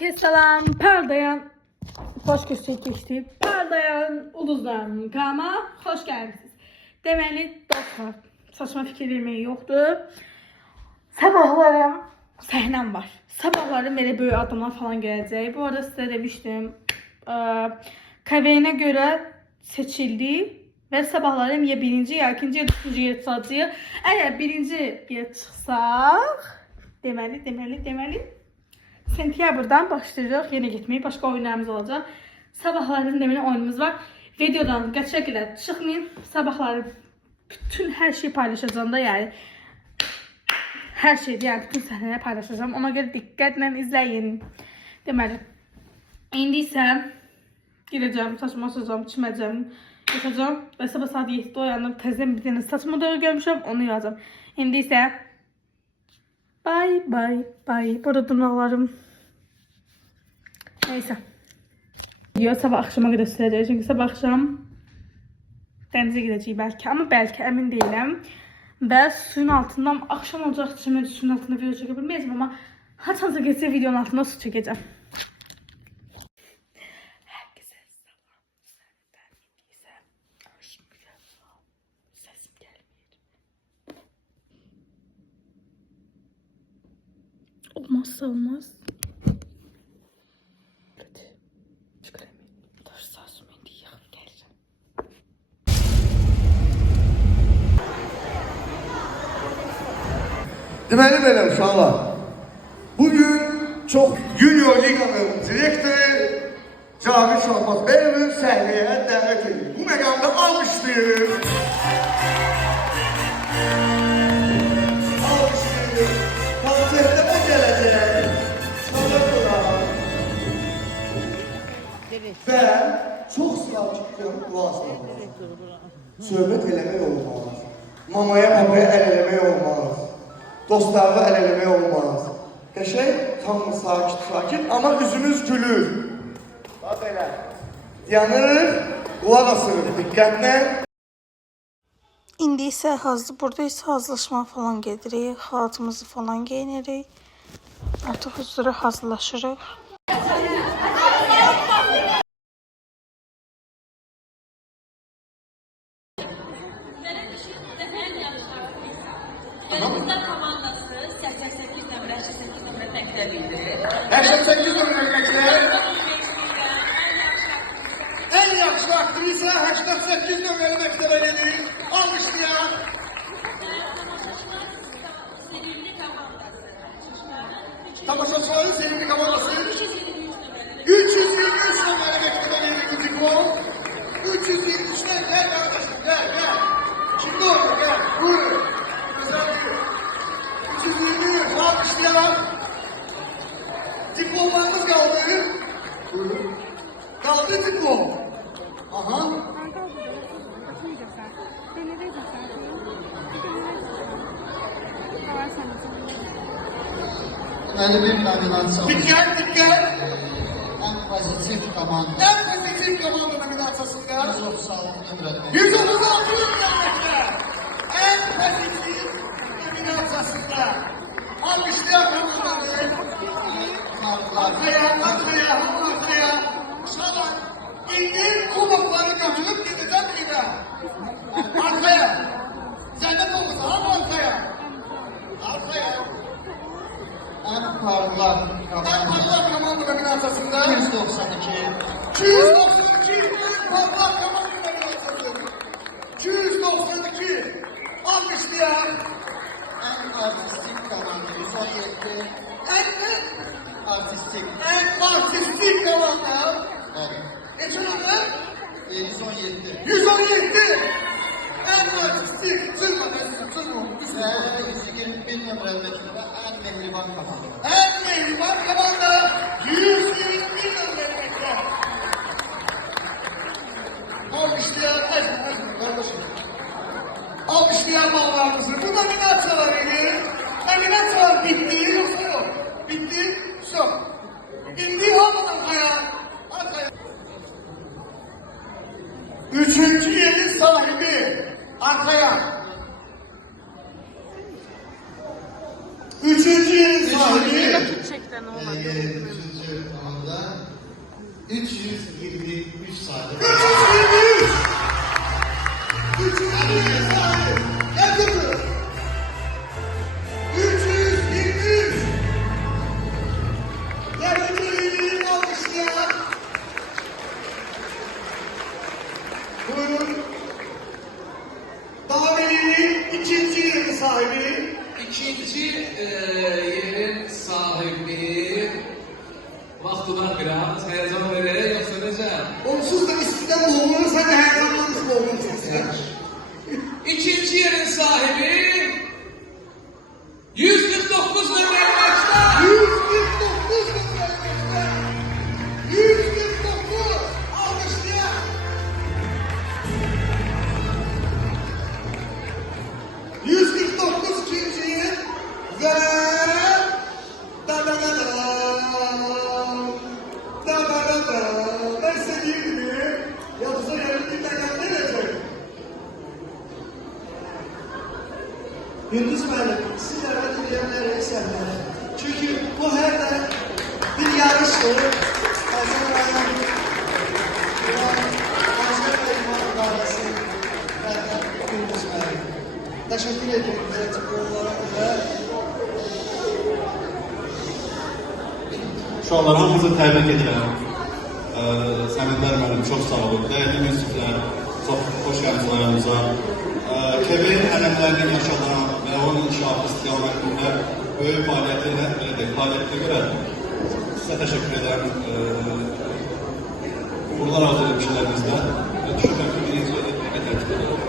Herkese selam. Parlayan baş köşeye geçti. Parlayan ulduzların kanalıma hoş geldiniz. Deməli dostlar, saçma fikir vermək yoxdur. Sabahlarım səhnəm var. Sabahlarım belə böyük adımlar falan gələcək. Bu arada sizə demişdim. KVN-ə görə seçildi və sabahlarım ya birinci, ya ikinci, ya üçüncü yer çıxacaq. Əgər birinci yer çıxsaq, deməli sentyabrdan başlayacaq yenə getməyə, başqa oyunlarımız olacaq. Sabahlarım deməli oyunumuz var. Videodan qəçək ilə çıxmayın. Sabahları bütün hər şeyi paylaşacağım da, yəni hər şeyi, yəni bütün səhnələri paylaşacağım. Ona görə diqqətlə izləyin. Deməli, indi isə girəcəm, saçımı açacağım, çiməcəm, yatacağım və sabah saat 7-də oyandım. Təzədən bir dənə saçımı doğru görmüşəm, onu yazacağım. İndi isə bye. Burada dırnaqlarım. Neyse. Video sabah akşama kadar sürəcək. Çünkü sabah akşam dənizə gidəcəyik belki. Ama belki emin değilim. Və suyun altından akşam olacaq. Şimdi suyun altında video çəkə bilməyəcəm. Ama haçansa geçsə videonun altında su çəkəcəm. Herkese selam. Sesim gelmeyecek. Olmazsa olmaz. Deməli belə uşaqlar, bugün çox Junior Liqanın direktoru Cavit Şahbazbəyevin səhnəyə dəvət edir. Bu məqamda alışlayır. Konsertdə o gələcək. Sanatlar. Və çox sakitliklə qulaq asmalıdır. Söhbət eləmək olmaz. Mamaya, papaya əl eləmək olmaz. Dostlarla el eləmək olmaz. Qəşəng, tam sakit, amma üzümüz gülür. Bax elə. Yanır, qulaq asırıq diqqətlə. İndi isə burada isə hazırlaşma falan gedirik. Xalatımızı falan geyinirik. Artıq üzrə hazırlaşırıq. Elimizde komandası 88 nömrə, 88 nömrə təklifdir. 88 nömrədəkilər. En yaxşı aktrisa 88 nömrəli məktəbə gedir. Almışlayaq. Tamaşaçıların sevimli komandası. 323 nömrəli məktəbə gedir Müzikol. 323'dən gəl qardaşım, gəl. Şimdi orada gəl, buyurun. Güzel almışlayalım. Diplomanız kaldı. Kaldı diplom. Aha. Öyle bir nominasyon. Dikkat. En pozitif komanda. En pozitif komanda nominasyasında. 136 nömrədə. 136 nömrədə. En pozitif nominasyasında. Almışlayalım komandanı. Arkaya. Şaban. İndir kubokları götürüp gideceğim yine. Arkaya. Cennet olursa ama arkaya. En parlak En komanda. parlak komanda nominasyasında. 292. 292 en parlak komanda nominasyası. 292. Almışlayalım. En artistik komanda. 117. Artistik. En artistik komanda. Evet. Geçen adı 117. 117. En artistik. Sırma. Ve 121 nömrədəki en mehriban komanda. En mehriban komanda 121 nömrədə. Almışlayalım. Kardeşim. Almışlayalım mallarımızı. Bu nominasyonlarıydı. Nominasyon bitti. Yoksa yok. Bitti. Stop. İndi olmadan arkaya. Üçüncü yerin sahibi arkaya. Üçüncü yerin sahibi Çekten olmadı. 323 sayfa. 323! 323 sahibi! Gel kızım! 323! Yakınlarının alkışlayan. Buyurun. Davetlinin ikinci yeri sahibi. İkinci yerin sahibi vaxtı var biraz, heyecan verir, yoksa necə? Onsuz da istihdam olmanı sen de heyecanlanmış olmanı çok istemiş. İkinci yerin sahibi 149 nömrəli maçda 149 noktalarımızda 149 alkışlayan 149 ikinciyi ve ben istediğim gibi yoksa yarın bir takım gelecek. Gündüz Bey'le sizlere dileyenlere eserler. Çünkü bu her de bir yarıştır. Azerbaycan Dairesi Gündüz Bey. Teşekkür ederim. Uşaqlar, hamınızı təbrik edirəm. Səminlər müəllim, çox sağ olun. Dəyərli müziklər, çox xoş gəldiniz ayağımıza. KB'nin ənənələrini yaşadan və onun inkişafı istiqamətində böyük fəaliyyətə görə sizə təşəkkür edirəm. Uğurlar arzu etmişlərinizdən və düşünürəm ki, birinci etməyə tərtib edirəm.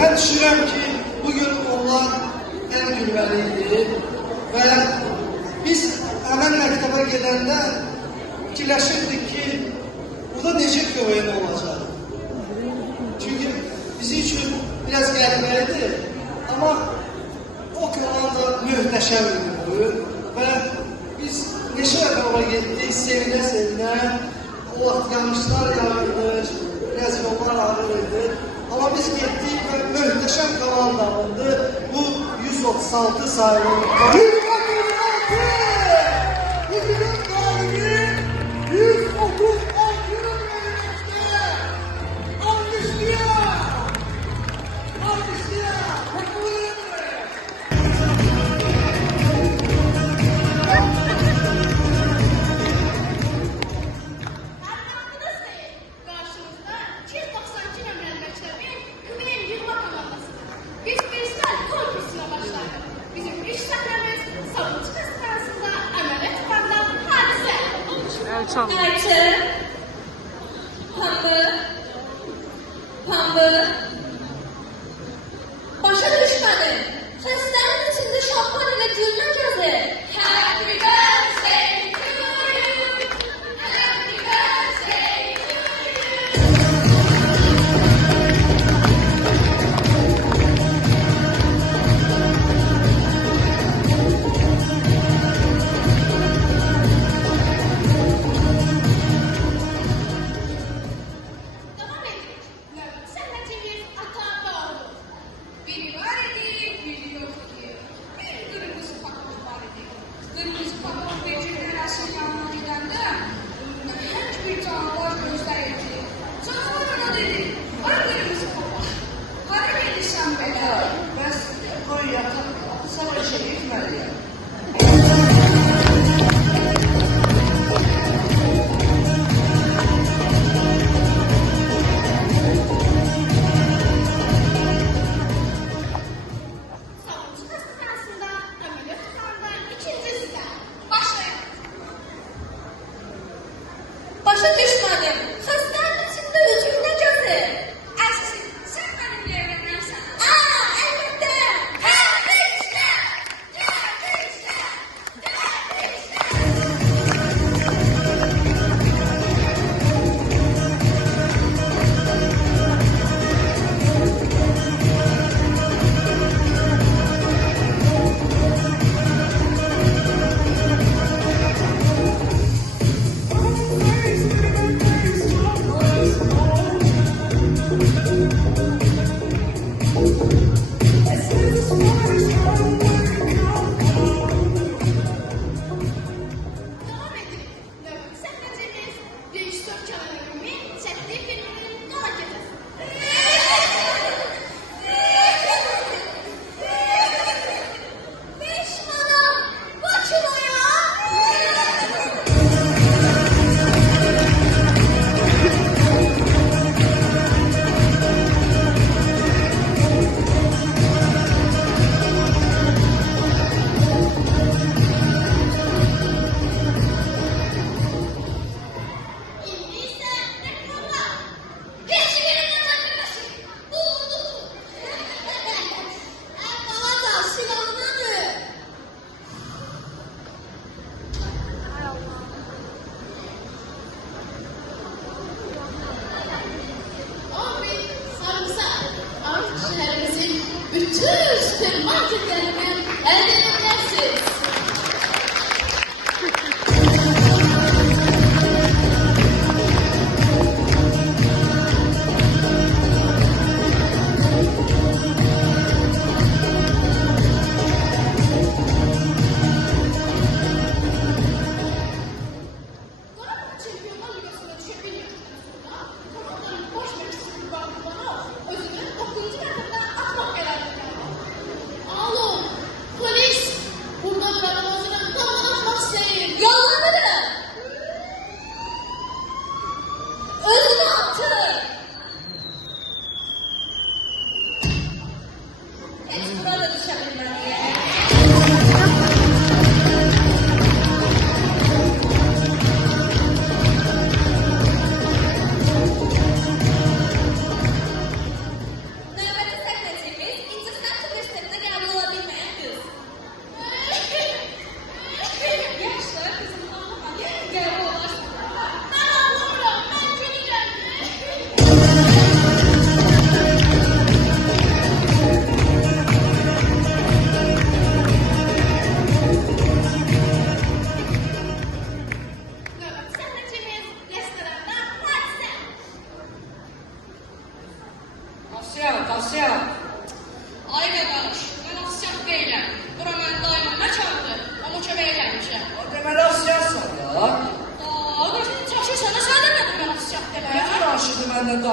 Ben düşünüyorum ki bugün onlar en gülmeliydi ve biz hemen mektebe gelende fikirleşirdik ki burada necə oyun olacak. Çünkü bizim için biraz gəlməliydi ama o komanda mühteşem bir oyun ve biz neşə yola getdik, sevinə-sevinə, o vaxt yanlışlar yağırmış, biraz yollar ağırıydı. Ama biz gittik ve muhteşem komanda alındı. Bu 136 sayılı. 136! Bugünün galibi 136'nın verilmekte. Alkışlıyor! Alkışlıyor! Takımını Karşımızda 292 nömrəli məktəbi Kıvem Yığma komandasıdır. Biz freestyle konkursuna başladık. Bizim iş səhnəmiz savunçu festivalında əməliyyat tutandan hadisə. Ayçı. Pambı. Başa düşmedin. Seslerin içinde şampan ile gülmek yazı. Happy birthday to you. Happy birthday to you. Devam edirik. Növbəti səhnə TV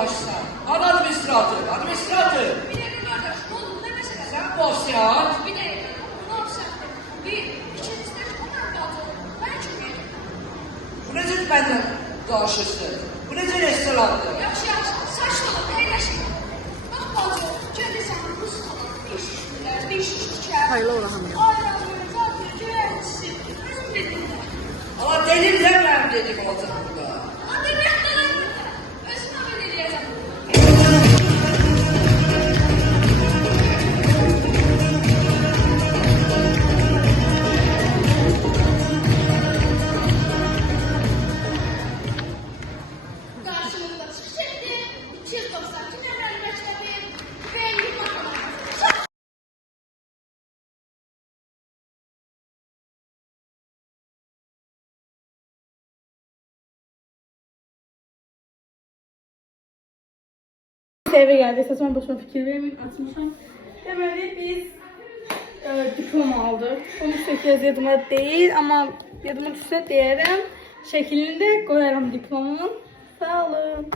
başsan. Hadi administratör, administratör. Bir dakika kardeş, ne oldu? Ne mesele? Sen boşyat. Bir dakika, ne yapacaktım? İkincisi de onlar kaldı. Ben çıkıyorum. Bu necə məndən qarşısı? Bu necə restorandır? Yaxşı, yaxşı, saçmalama, əyləşin. Bax, bacı, görürsən, bu salon bir şişmirlər, bir şişmişkər. Hayırlı ola hamıya. Aynen, zaten görəncisi, özüm dedim də. Ama dedim de ben dedim olacaq burada. Adəmiyyatdan ömrümdə, özüm əməl eləyəcəm. Karşımızda çıkışıktı, 292 nömrəli məktəbi və yurtmaq komandası. Eve geldi. Saçma başıma fikir vermeyin. Açmışım. Deməli biz diploma aldık. Bunu sökeceğiz yadıma değil ama yadımın üstüne değerim şeklinde koyarım diplomamın. Sağ olun.